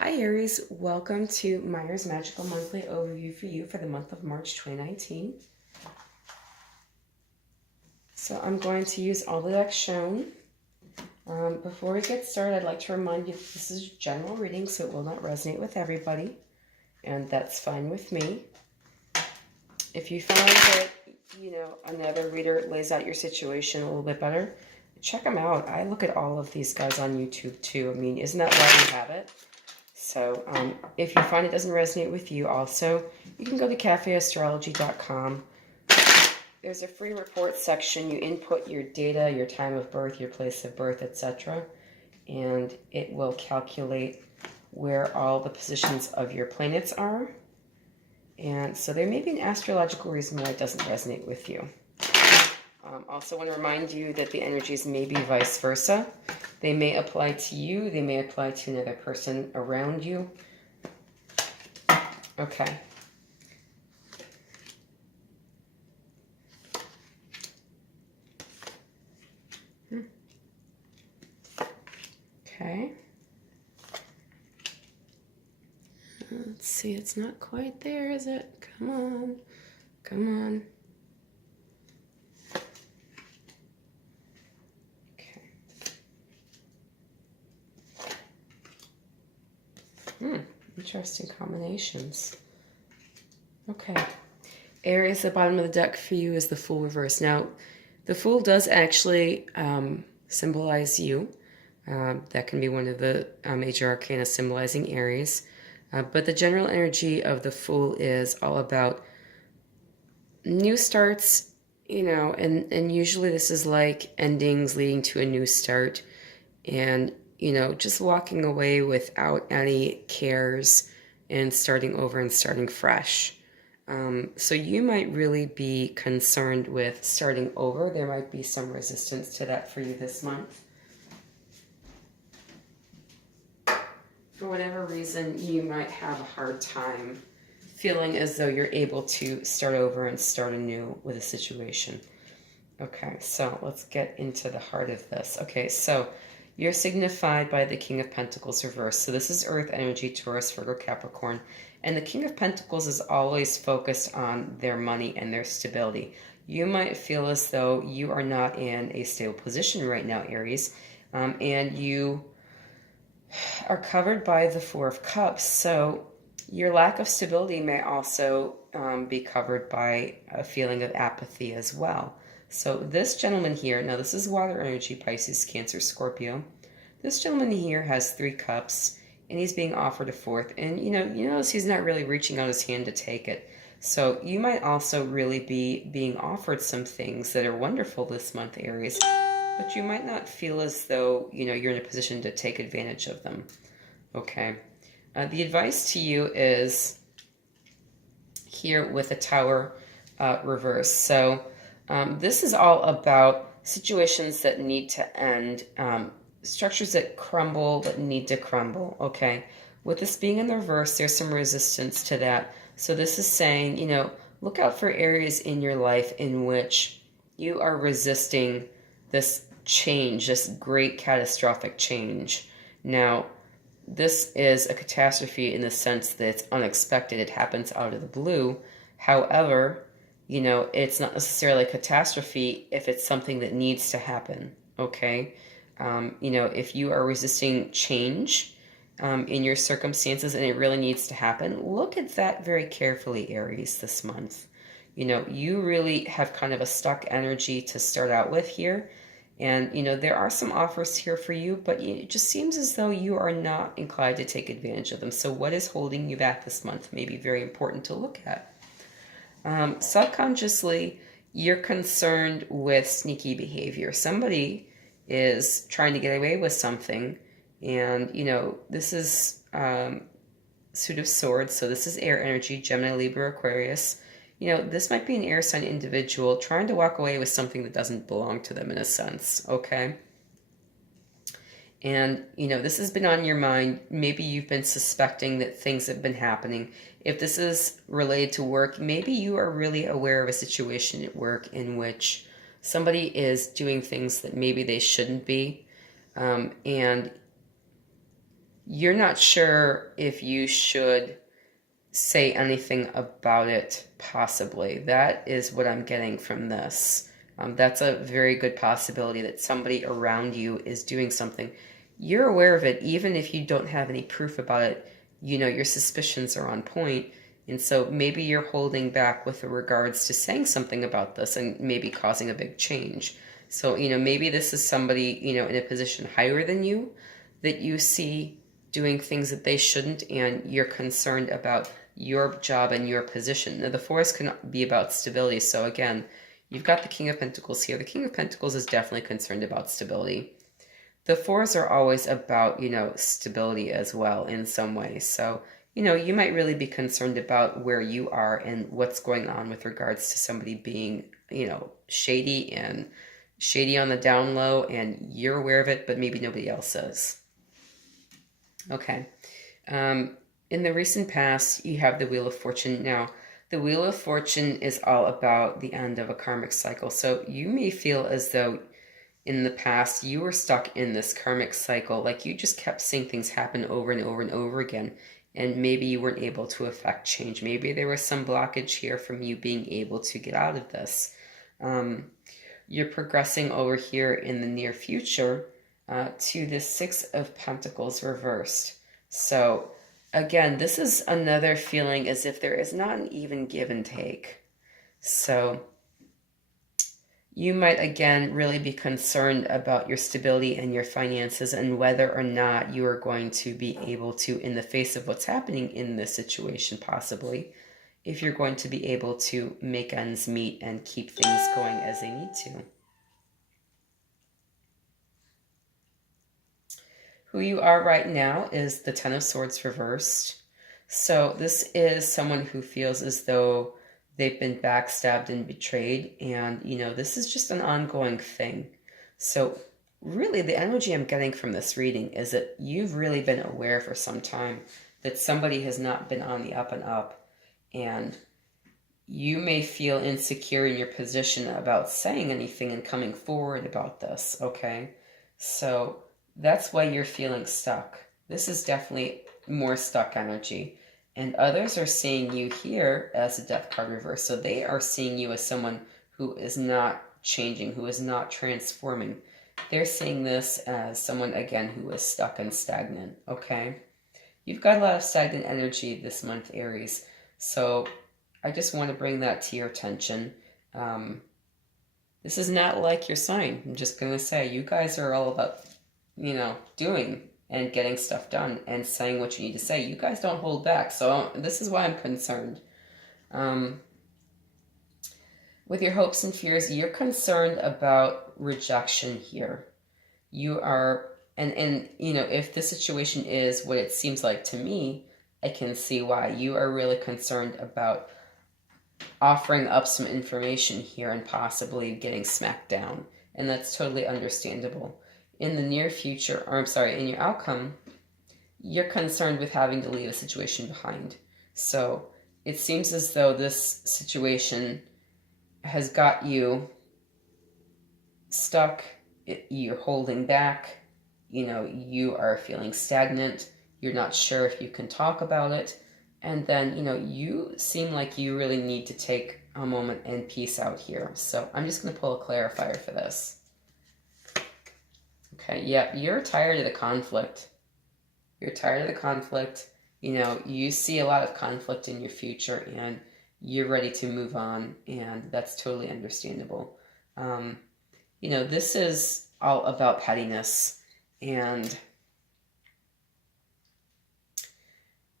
Hi Aries, welcome to Myers Magical Monthly Overview for you for the month of March 2019. So I'm going to use all the decks shown. Before we get started, I'd like to remind you that this is a general reading, so it will not resonate with everybody, and that's fine with me. If you find that, another reader lays out your situation a little bit better, check them out. I look at all of these guys on YouTube too. I mean, isn't that why we have it? So if you find it doesn't resonate with you also, you can go to cafeastrology.com. There's a free report section. You input your data, your time of birth, your place of birth, etc. And it will calculate where all the positions of your planets are. And so there may be an astrological reason why it doesn't resonate with you. Also want to remind you that the energies may be vice versa. They may apply to you. They may apply to another person around you. Okay. Okay. Let's see. It's not quite there, is it? Come on. Come on. Interesting combinations. Okay. Aries, the bottom of the deck for you is the Fool reverse. Now, the Fool does actually symbolize you. That can be one of the major arcana symbolizing Aries. But the general energy of the Fool is all about new starts, and usually this is like endings leading to a new start. And just walking away without any cares and starting over and starting fresh. So you might really be concerned with starting over. There might be some resistance to that for you this month. For whatever reason, you might have a hard time feeling as though you're able to start over and start anew with a situation. Okay, so let's get into the heart of this. Okay, so you're signified by the King of Pentacles reversed. So this is Earth energy, Taurus, Virgo, Capricorn. And the King of Pentacles is always focused on their money and their stability. You might feel as though you are not in a stable position right now, Aries. And you are covered by the Four of Cups. So your lack of stability may also be covered by a feeling of apathy as well. So this gentleman here, now this is water energy, Pisces, Cancer, Scorpio. This gentleman here has 3 cups, and he's being offered a 4th. And you notice he's not really reaching out his hand to take it. So you might also really be being offered some things that are wonderful this month, Aries. But you might not feel as though, you're in a position to take advantage of them. Okay. The advice to you is here with the Tower reverse. So this is all about situations that need to end, structures that crumble that need to crumble, okay? With this being in the reverse, there's some resistance to that. So this is saying, look out for areas in your life in which you are resisting this change, this great catastrophic change. Now, this is a catastrophe in the sense that it's unexpected. It happens out of the blue. However, it's not necessarily a catastrophe if it's something that needs to happen, okay? If you are resisting change in your circumstances and it really needs to happen, look at that very carefully, Aries, this month. You really have kind of a stuck energy to start out with here. And, there are some offers here for you, but it just seems as though you are not inclined to take advantage of them. So what is holding you back this month may be very important to look at. Subconsciously, you're concerned with sneaky behavior. Somebody is trying to get away with something. And, this is Suit of Swords. So this is air energy, Gemini, Libra, Aquarius. This might be an air sign individual trying to walk away with something that doesn't belong to them in a sense, okay? And, this has been on your mind. Maybe you've been suspecting that things have been happening. If this is related to work, maybe you are really aware of a situation at work in which somebody is doing things that maybe they shouldn't be. And you're not sure if you should say anything about it, possibly. That is what I'm getting from this. That's a very good possibility that somebody around you is doing something. You're aware of it, even if you don't have any proof about it. You know, your suspicions are on point. And so maybe you're holding back with regards to saying something about this and maybe causing a big change. So, you know, maybe this is somebody, you know, in a position higher than you that you see doing things that they shouldn't, and you're concerned about your job and your position. Now, the Force can be about stability. So again, you've got the King of Pentacles here. The King of Pentacles is definitely concerned about stability. The Fours are always about, you know, stability as well in some way. So, you know, you might really be concerned about where you are and what's going on with regards to somebody being, you know, shady on the down low, and you're aware of it, but maybe nobody else is. Okay. In the recent past, you have the Wheel of Fortune. Now, the Wheel of Fortune is all about the end of a karmic cycle. So you may feel as though in the past you were stuck in this karmic cycle, like you just kept seeing things happen over and over and over again, and maybe you weren't able to affect change. Maybe there was some blockage here from you being able to get out of this. You're progressing over here in the near future to the Six of Pentacles reversed. So again, this is another feeling as if there is not an even give and take. So you might again really be concerned about your stability and your finances, and whether or not you are going to be able to, in the face of what's happening in this situation, possibly, if you're going to be able to make ends meet and keep things going as they need to. Who you are right now is the Ten of Swords reversed. So this is someone who feels as though they've been backstabbed and betrayed. And, you know, this is just an ongoing thing. So really the energy I'm getting from this reading is that you've really been aware for some time that somebody has not been on the up and up. And you may feel insecure in your position about saying anything and coming forward about this, okay? So that's why you're feeling stuck. This is definitely more stuck energy. And others are seeing you here as a Death card reverse. So they are seeing you as someone who is not changing, who is not transforming. They're seeing this as someone, again, who is stuck and stagnant, okay? You've got a lot of stagnant energy this month, Aries. So I just want to bring that to your attention. This is not like your sign. I'm just going to say, you guys are all about, you know, doing and getting stuff done and saying what you need to say. You guys don't hold back. So this is why I'm concerned. With your hopes and fears, you're concerned about rejection here. You are, and you know, if the situation is what it seems like to me, I can see why. You are really concerned about offering up some information here and possibly getting smacked down. And that's totally understandable. In the near future, or I'm sorry, in your outcome, you're concerned with having to leave a situation behind. So it seems as though this situation has got you stuck. You're holding back. You know, you are feeling stagnant. You're not sure if you can talk about it. And then, you know, you seem like you really need to take a moment and peace out here. So I'm just going to pull a clarifier for this. Okay, yeah, you're tired of the conflict. You're tired of the conflict. You know, you see a lot of conflict in your future and you're ready to move on, and that's totally understandable. You know, this is all about pettiness and,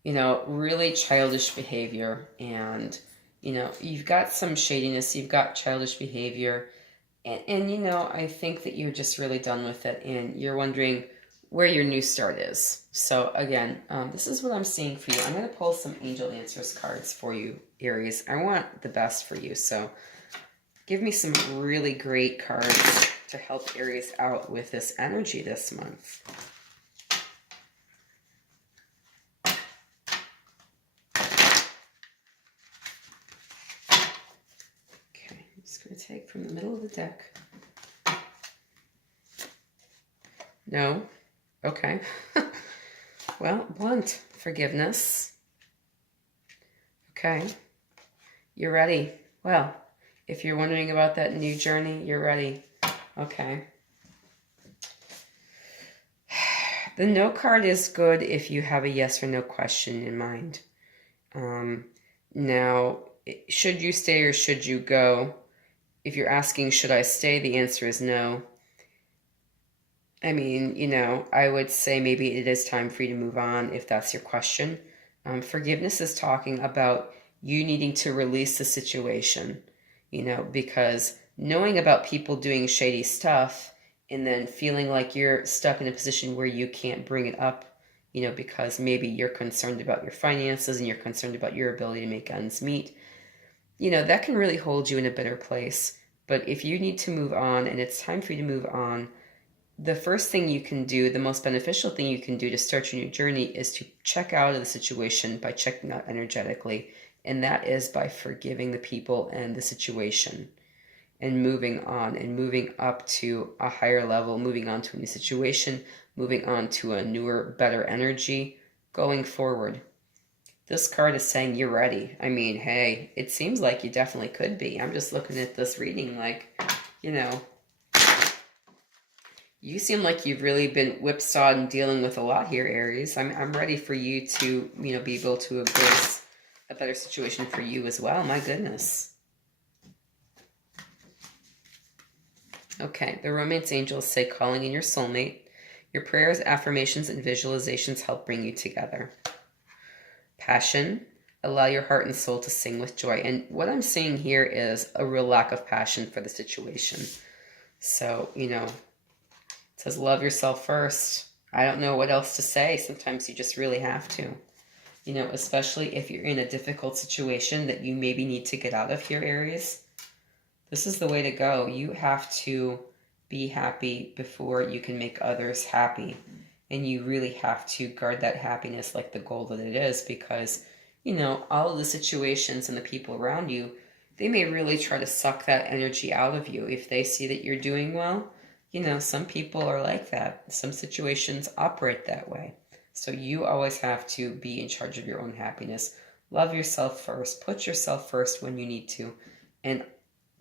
you know, really childish behavior. And, you know, you've got some shadiness, you've got childish behavior. And, you know, I think that you're just really done with it and you're wondering where your new start is. So, again, this is what I'm seeing for you. I'm going to pull some Angel Answers cards for you, Aries. I want the best for you. So, give me some really great cards to help Aries out with this energy this month. Okay, I'm just going to take from the middle of the deck. No? Okay. Well, blunt. Forgiveness. Okay. You're ready. Well, if you're wondering about that new journey, you're ready. Okay. The no card is good if you have a yes or no question in mind. Now, should you stay or should you go? If you're asking, should I stay? The answer is no. I mean, I would say maybe it is time for you to move on if that's your question. Forgiveness is talking about you needing to release the situation, because knowing about people doing shady stuff and then feeling like you're stuck in a position where you can't bring it up, because maybe you're concerned about your finances and you're concerned about your ability to make ends meet, that can really hold you in a better place. But if you need to move on and it's time for you to move on, the first thing you can do, the most beneficial thing you can do to start your new journey is to check out of the situation by checking out energetically. And that is by forgiving the people and the situation and moving on and moving up to a higher level, moving on to a new situation, moving on to a newer, better energy, going forward. This card is saying you're ready. I mean, hey, it seems like you definitely could be. I'm just looking at this reading like, you seem like you've really been whipsawed and dealing with a lot here, Aries. I'm ready for you to, be able to embrace a better situation for you as well. My goodness. Okay, the romance angels say calling in your soulmate. Your prayers, affirmations, and visualizations help bring you together. Passion. Allow your heart and soul to sing with joy. And what I'm seeing here is a real lack of passion for the situation. So, it says love yourself first. I don't know what else to say. Sometimes you just really have to. Especially if you're in a difficult situation that you maybe need to get out of here, Aries. This is the way to go. You have to be happy before you can make others happy. And you really have to guard that happiness like the gold that it is, because, all of the situations and the people around you, they may really try to suck that energy out of you. If they see that you're doing well, some people are like that. Some situations operate that way. So you always have to be in charge of your own happiness. Love yourself first. Put yourself first when you need to. And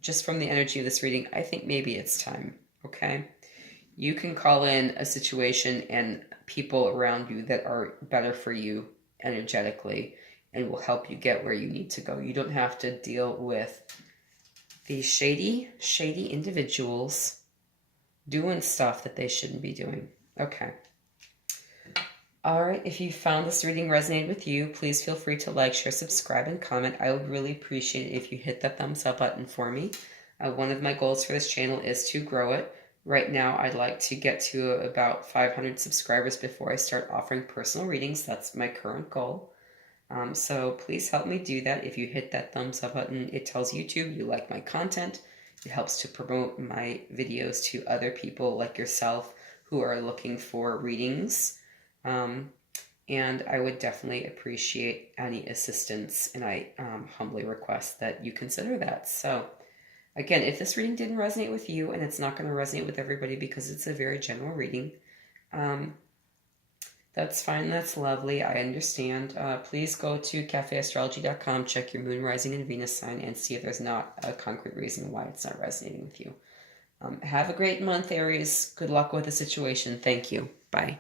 just from the energy of this reading, I think maybe it's time, okay? You can call in a situation and people around you that are better for you energetically and will help you get where you need to go. You don't have to deal with these shady individuals doing stuff that they shouldn't be doing. Okay. All right. If you found this reading resonated with you, please feel free to like, share, subscribe, and comment. I would really appreciate it if you hit that thumbs up button for me. One of my goals for this channel is to grow it. Right now, I'd like to get to about 500 subscribers before I start offering personal readings. That's my current goal. So please help me do that. If you hit that thumbs up button, it tells YouTube you like my content. It helps to promote my videos to other people like yourself who are looking for readings. And I would definitely appreciate any assistance, and I humbly request that you consider that. So again, if this reading didn't resonate with you, and it's not going to resonate with everybody because it's a very general reading, that's fine. That's lovely. I understand. Please go to cafeastrology.com, check your moon, rising, and Venus sign, and see if there's not a concrete reason why it's not resonating with you. Have a great month, Aries. Good luck with the situation. Thank you. Bye.